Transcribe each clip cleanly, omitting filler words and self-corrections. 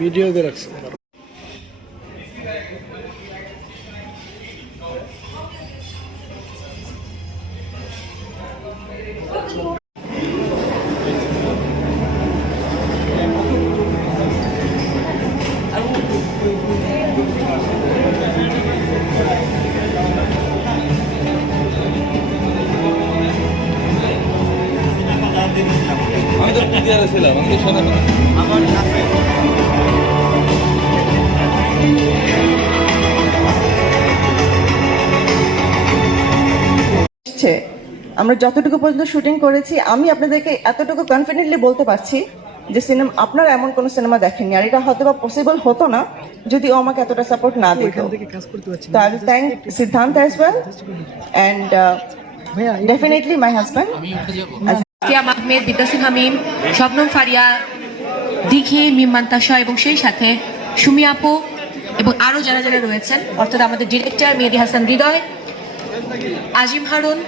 Video করে রাখছে। আমি তো পিডিআরে ছিলাম, আমি তো শোনা আমার কাছে আমরা যতটুকু পর্যন্ত শুটিং করেছি আমি আপনাদেরকে এতটুকু কনফিডেন্টলি বলতে পারছি যে সিনেমা আপনারা এমন কোনো সিনেমা দেখেননি, আর এটা হয়তো বা পসিবল হতো না যদি ও আমাকে এতটা সাপোর্ট না দিত। তো I will thank Siddhant as well and definitely my husband Siam Ahmed, বিদ্যাসিং হামিম, শবনম ফারিয়া, দিঘি, মিম মান্তাসা এবং সেই সাথে সুমি আপু এবং আরো যারা যারা রয়েছেন, অর্থাৎ আমাদের ডিরেক্টর মেহেদী হাসান হৃদয়, আজিম হারুন,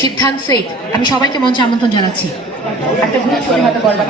সিদ্ধান্ত শেখ, আমি সবাইকে মঞ্চে আমন্ত্রণ জানাচ্ছি। একটা গ্রুপ ছবি হয়তো করবার